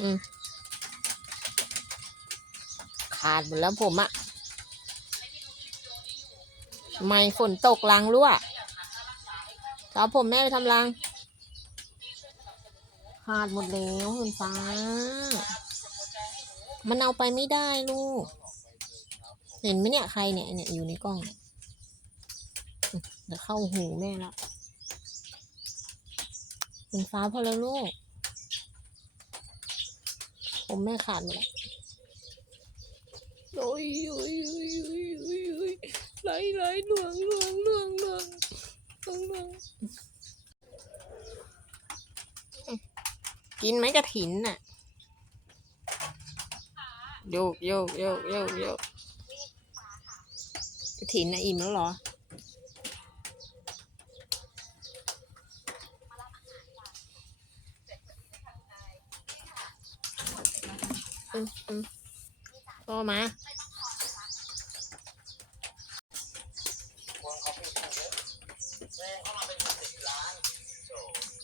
อืมขาดหมดแล้วผมอะไม่ฝนตกลังรั่วเอาผมแม่ไปทำรัง ขาดหมดแล้วคุณฟ้า มันเอาไปไม่ได้ลูก เห็นไหมเนี่ยใครเนี่ยเนี่ยอยู่ในกล้องเนี่ยอืมเดี๋ยวเข้าหูแม่ละคุณฟ้าพอแล้วลูก ผมแม่ขาดหมดแล้วโอ้ยโอ้ยโอ้ยโอ้ยโอ้ยโอ้ยไหลไหลหลวงหลวงหลวงหลวงหลวงหลวงกินไหมกระถินน่ะโยกโยกโยกโยกโยกกระถินน่ะอิ่มแล้วเหรอ อืมอืมพ่อมาคนเขาเป็นคนเยอะแม่งเข้ามาเป็นสิบล้านโ